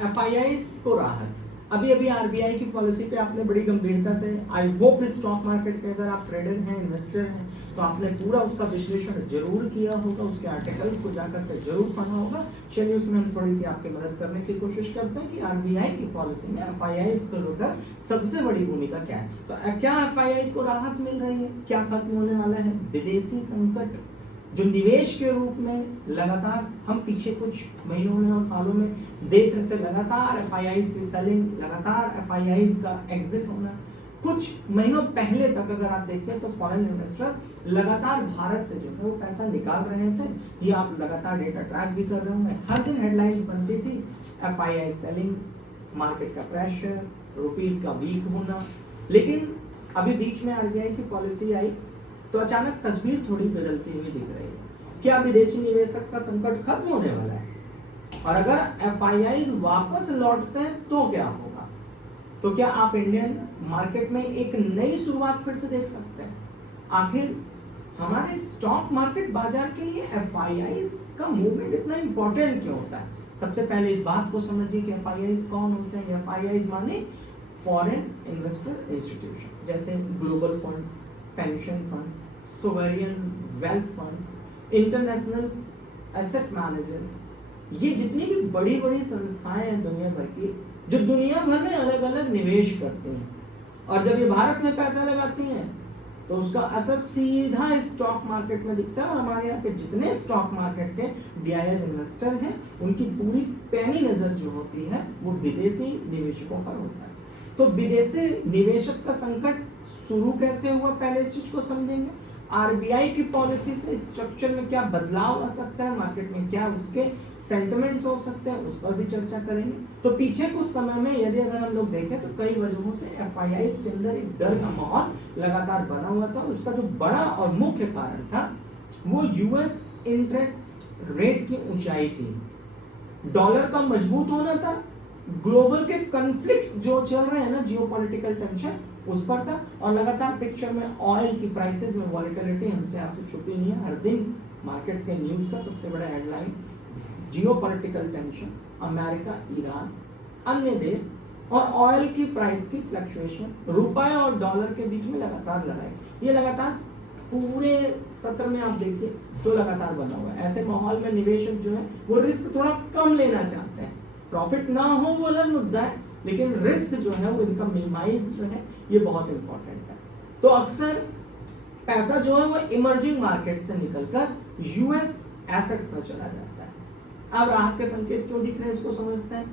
FII को राहत। अभी अभी आरबीआई की पॉलिसी पे आपने बड़ी गंभीरता से, आई होप इस स्टॉक मार्केट के अगर आप ट्रेडर हैं, इन्वेस्टर हैं, तो आपने पूरा उसका विश्लेषण जरूर किया होगा, उसके आर्टिकल्स को जाकर के जरूर पढ़ा होगा। चलिए उसमें हम थोड़ी सी आपकी मदद करने की कोशिश करते हैं कि आरबीआई की पॉलिसी में एफआईआई को लेकर सबसे बड़ी भूमिका क्या है। तो क्या एफआईआई को राहत मिल रही है, क्या खत्म होने वाला है विदेशी संकट जो निवेश के रूप में लगातार हम पीछे कुछ महीनों में और सालों में देख रहे थे, लगातार एफआईआईज की सेलिंग, लगातार एफआईआईज का एग्जिट होना। कुछ महीनों पहले तक अगर आप देखें तो फॉरेन इन्वेस्टर लगातार भारत से जो है वो पैसा निकाल रहे थे। ये आप लगातार डेटा ट्रैक भी कर रहे होंगे, हर दिन हेडलाइंस बनती थी एफआईआई सेलिंग, मार्केट का प्रेशर, रुपीस का वीक होना। लेकिन अभी बीच में आरबीआई की पॉलिसी आई तो अचानक तस्वीर थोड़ी बदलती हुई दिख रही है। क्या विदेशी निवेशक का संकट खत्म होने वाला है? और अगर एफआईआई वापस लौटते हैं तो क्या होगा? तो क्या आप इंडियन मार्केट में एक नई शुरुआत फिर से देख सकते हैं? आखिर हमारे स्टॉक मार्केट बाजार के लिए एफआईआई का मूवमेंट इतना इंपॉर्टेंट क्यों होता है? सबसे पहले इस बात को समझिए कि एफआईआई कौन होते हैं। एफआईआई माने फॉरेन इन्वेस्टर इंस्टीट्यूशन, जैसे global funds, pension funds, sovereign wealth funds, international asset managers, ये जितनी भी बड़ी बड़ी संस्थाएं हैं दुनिया भर की, जो दुनिया भर में अलग अलग निवेश करती हैं, और जब ये भारत में पैसा लगाती हैं तो उसका असर सीधा स्टॉक मार्केट में दिखता है। और हमारे यहाँ के जितने स्टॉक मार्केट के डीआईएस इन्वेस्टर हैं, उनकी पूरी पैनी नजर जो होती है वो विदेशी निवेशकों पर होता है। तो विदेशी निवेशक का संकट शुरू कैसे हुआ, पहले इस चीज को समझेंगे। आरबीआई की पॉलिसी से स्ट्रक्चर में क्या बदलाव आ सकता है, मार्केट में क्या उसके सेंटिमेंट्स हो सकते हैं, उस पर भी चर्चा करेंगे। तो पीछे कुछ समय में यदि अगर हम लोग देखें तो कई वजहों से एफआईआई के अंदर एक डर का माहौल लगातार बना हुआ था। उसका जो बड़ा और मुख्य कारण था वो यूएस इंटरेस्ट रेट की ऊंचाई थी, डॉलर का मजबूत होना था, ग्लोबल के कॉन्फ्लिक्ट्स जो चल रहे हैं ना, जियोपॉलिटिकल टेंशन, उस पर था, और लगातार पिक्चर में ऑयल की प्राइसेस में वॉलेटिलिटी हमसे आपसे छुपी नहीं है। हर दिन मार्केट के न्यूज का सबसे बड़ा headline geopolitical tension, America, Iran, अन्य देश, और ऑयल की प्राइस की फ्लक्चुएशन, रुपए और डॉलर के बीच में लगातार लड़ाई। ये लगातार पूरे सत्र में आप देखिए तो लगातार बना हुआ है। ऐसे माहौल में निवेशक जो है वो रिस्क थोड़ा कम लेना चाहते हैं। प्रॉफिट ना हो वो अलग मुद्दा है, लेकिन रिस्क जो है वो इनका मिनिमाइज जो है ये बहुत इंपॉर्टेंट है। तो अक्सर पैसा जो है वो इमर्जिंग मार्केट से निकलकर यूएस एसेट्स में चला जाता है। अब राहत के संकेत क्यों दिख रहे हैं इसको समझते हैं।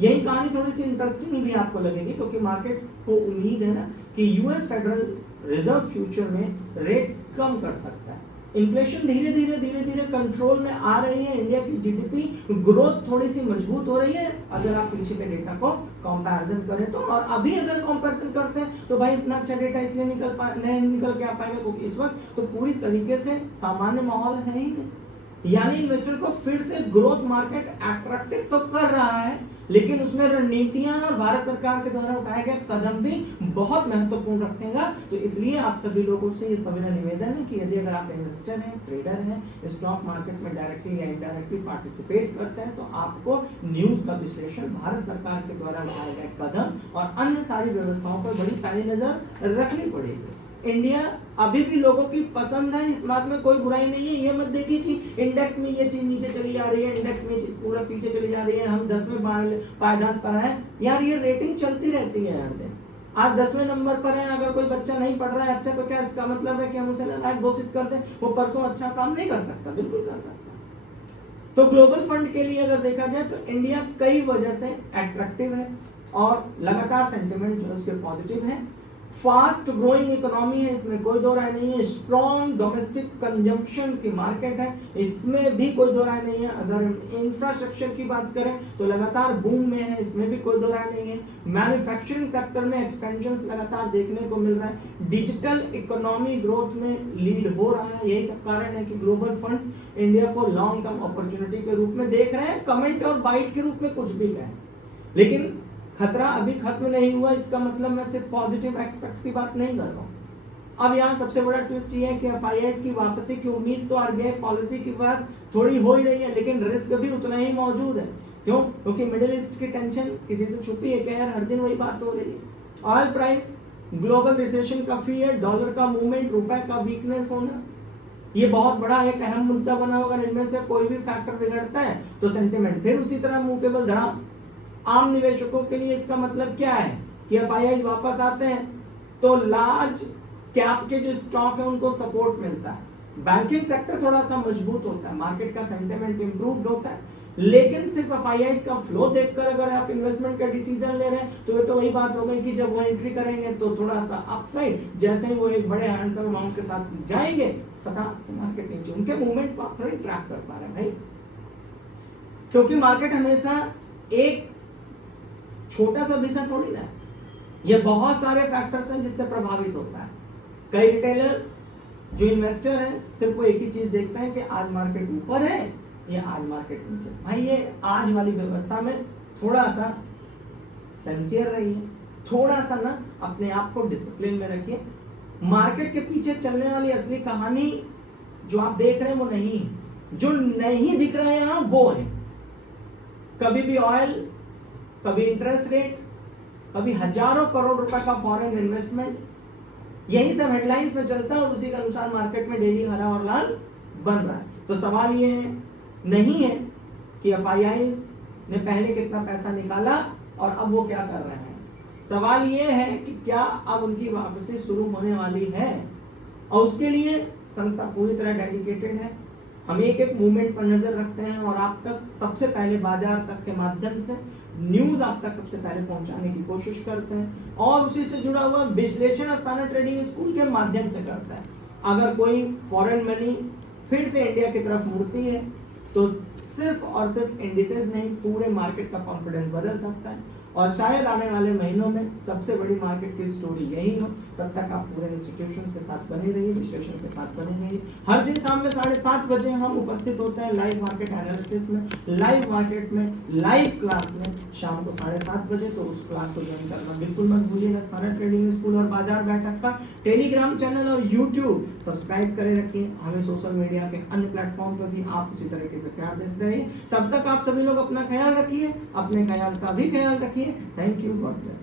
यही कहानी थोड़ी सी इंटरेस्टिंग भी आपको लगेगी, क्योंकि मार्केट को उम्मीद है ना कि यूएस फेडरल रिजर्व फ्यूचर में रेट्स कम कर सकता है। इन्फ्लेशन धीरे धीरे कंट्रोल में आ रही है, इंडिया की जीडीपी ग्रोथ थोड़ी सी मजबूत हो रही है अगर आप पीछे के डेटा को कंपैरिजन करें तो। और अभी अगर कंपैरिजन करते हैं तो भाई इतना अच्छा डेटा इसलिए नहीं निकल के आ पाएगा क्योंकि इस वक्त तो पूरी तरीके से सामान्य माहौल है ही नहीं। यानी इन्वेस्टर को फिर से ग्रोथ मार्केट अट्रैक्टिव तो कर रहा है, लेकिन उसमें रणनीतियां भारत सरकार के द्वारा उठाए गए कदम भी बहुत महत्वपूर्ण रखेगा। तो इसलिए आप सभी लोगों से ये सविनय निवेदन है कि यदि अगर आप इन्वेस्टर हैं, ट्रेडर हैं, स्टॉक मार्केट में डायरेक्टली या इनडायरेक्टली पार्टिसिपेट करते हैं, तो आपको न्यूज का विश्लेषण, भारत सरकार के द्वारा उठाए गए कदम और अन्य सारी व्यवस्थाओं पर बड़ी पैनी नजर रखनी पड़ेगी। इंडिया अभी भी लोगों की पसंद है, इस बात में कोई बुराई नहीं है। ये मत देखिए कि इंडेक्स में ये चीज नीचे चली जा रही है, इंडेक्स में पूरा पीछे चली जा रही है, हम 10वें पायदान पर हैं। यार ये रेटिंग चलती रहती है हर दिन। आज 10वें नंबर पर है, अगर कोई बच्चा नहीं पढ़ रहा है अच्छा, तो क्या इसका मतलब है कि हम उसे नालायक घोषित कर दें? वो परसों अच्छा काम नहीं कर सकता? बिल्कुल कर सकता। तो ग्लोबल फंड के लिए अगर देखा जाए तो इंडिया कई वजह से अट्रैक्टिव है और लगातार सेंटिमेंट जो है उसके पॉजिटिव है। फास्ट ग्रोइंग इकोनॉमी है, इसमें कोई दो राय नहीं है। स्ट्रॉन्ग डोमेस्टिक कंजम्पशन की मार्केट है, इसमें भी कोई दो राय नहीं है। अगर इंफ्रास्ट्रक्चर की बात करें तो लगातार बूम में है, इसमें भी कोई दो राय नहीं है। मैन्युफैक्चरिंग सेक्टर में एक्सपेंशन लगातार देखने को मिल रहा है। डिजिटल इकोनॉमी ग्रोथ में लीड हो रहा है। यही सब कारण है कि ग्लोबल फंड्स इंडिया को लॉन्ग टर्म अपॉर्चुनिटी के रूप में देख रहे हैं। कमेंट और बाइट के रूप में कुछ भी कहें, लेकिन खतरा अभी खत्म नहीं हुआ। इसका मतलब मैं सिर्फ पॉजिटिव एस्पेक्ट्स की बात नहीं कर रहा हूं। अब यहाँ सबसे बड़ा ट्विस्ट ये है कि एफआईआई की वापसी की उम्मीद तो आरबीआई पॉलिसी की बात थोड़ी हो ही रही है, लेकिन रिस्क भी उतना ही मौजूद है। क्यों? क्योंकि मिडिल ईस्ट की टेंशन किसी से छुपी है क्या यार? हर दिन वही बात हो रही है। ऑयल प्राइस, ग्लोबल रिसेशन का फियर, डॉलर का मूवमेंट, रुपए का वीकनेस होना, ये बहुत बड़ा एक अहम मुद्दा बना। अगर इनमें से कोई भी फैक्टर बिगड़ता है तो सेंटिमेंट फिर उसी तरह मुंह के बल धड़ा। आम निवेशकों के लिए इसका मतलब क्या है कि एफआईआई वापस आते हैं तो लार्ज कैप के जो स्टॉक है उनको सपोर्ट मिलता है, बैंकिंग सेक्टर थोड़ा सा मजबूत होता है, मार्केट का सेंटिमेंट इंप्रूव्ड होता है। लेकिन सिर्फ एफआईआई का फ्लो देखकर अगर आप इन्वेस्टमेंट का डिसीजन ले रहे हैं तो ये तो वही बात हो गई कि जब वो एंट्री करेंगे तो थोड़ा सा अपसाइड, जैसे ही वो एक बड़े हैंडसम अमाउंट के साथ जाएंगे सटाक से मार्केट नीचे, उनके मूवमेंट को आप थोड़ी ट्रैक कर पा रहे हैं भाई। क्योंकि मार्केट हमेशा एक छोटा सा विषय थोड़ी ना है, ये बहुत सारे फैक्टर्स हैं जिससे प्रभावित होता है। कई रिटेलर जो इन्वेस्टर है सिर्फ वो एक ही चीज देखते हैं कि आज मार्केट ऊपर है या आज मार्केट नीचे। भाई ये आज वाली व्यवस्था में थोड़ा सा सिंसियर रहिए, थोड़ा सा ना अपने आप को डिसिप्लिन में रखिए। मार्केट के पीछे चलने वाली असली कहानी जो आप देख रहे हैं वो नहीं, जो नहीं दिख रहा है यहाँ वो है। कभी भी ऑयल, कभी इंटरेस्ट रेट, कभी हजारों करोड़ रुपए का फॉरेन इन्वेस्टमेंट, यही सब हेडलाइंस में चलता है और उसी के अनुसार मार्केट में डेली हरा और लाल बन रहा है। तो सवाल ये है नहीं है कि एफआईआई ने पहले कितना पैसा निकाला और अब वो क्या कर रहे हैं। सवाल ये है कि क्या अब उनकी वापसी शुरू होने वाली है, और उसके लिए संस्था पूरी तरह डेडिकेटेड है। हम एक एक मूवमेंट पर नजर रखते हैं और आप तक सबसे पहले बाजार तक के माध्यम से न्यूज आप तक सबसे पहले पहुंचाने की कोशिश करते हैं और उसी से जुड़ा हुआ विश्लेषण अस्थाना ट्रेडिंग स्कूल के माध्यम से करता है। अगर कोई फॉरेन मनी फिर से इंडिया की तरफ मुड़ती है तो सिर्फ और सिर्फ इंडिसेस नहीं, पूरे मार्केट का कॉन्फिडेंस बदल सकता है और शायद आने वाले महीनों में सबसे बड़ी मार्केट की स्टोरी यही हो। तब तक आप पूरे इंस्टीट्यूशंस के साथ बने रहिए, विश्लेषण के साथ बने रहिए। हर दिन शाम में 7:30 बजे हम उपस्थित होते हैं लाइव मार्केट एनालिसिस में, लाइव मार्केट में, लाइव क्लास में शाम को 7:30 बजे। तो उस क्लास को ज्वाइन करना बिल्कुल मत भूलिएगा। अस्थाना ट्रेडिंग स्कूल और बाजार बैठक का टेलीग्राम चैनल और यूट्यूब सब्सक्राइब करे रखिए। हमें सोशल मीडिया के अन्य प्लेटफॉर्म पर भी आप उसी तरीके से प्यार देते रहिए। तब तक आप सभी लोग अपना ख्याल रखिए, अपने ख्याल का भी ख्याल रखिए। Thank you. God bless.